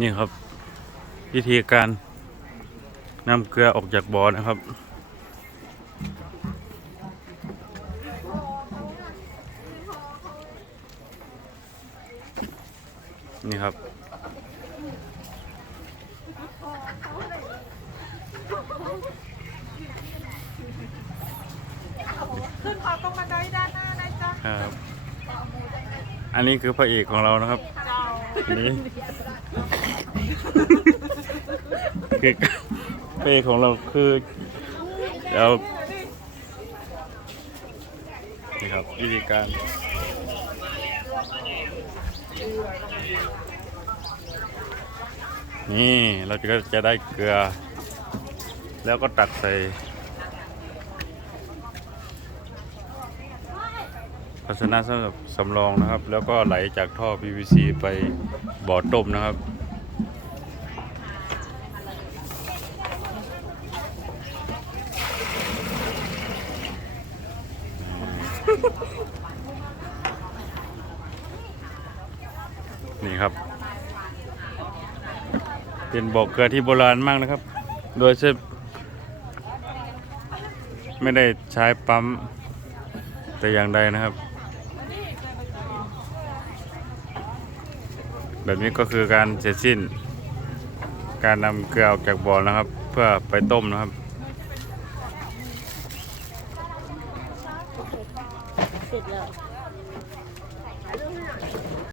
นี่ครับ วิธีการนำเกลือออกจากบ่อนะครับ นี่ครับ ขึ้นขอตรงบันไดด้านหน้านะจ๊ะครับ อันนี้คือพระเอกของเรานะครับเจ้า อันนี้ คือเอกของเราคือเรานี่ครับวิธีการนี่เราจะจะได้เกลือ แล้วก็ตักใส่ ภาชนะสำหรับสำรองนะครับ แล้วก็ไหลจากท่อ PVC ไปบ่อต้มนะครับ นี่ครับ เป็นบ่อเกลือที่โบราณมากนะครับ โดยใช้ไม่ได้ใช้ปั๊มแต่อย่างใดนะครับ แบบนี้ก็คือการเสร็จสิ้น การนำเกลือออกจากบ่อนะครับ เพื่อไปต้มนะครับ เสร็จแล้ว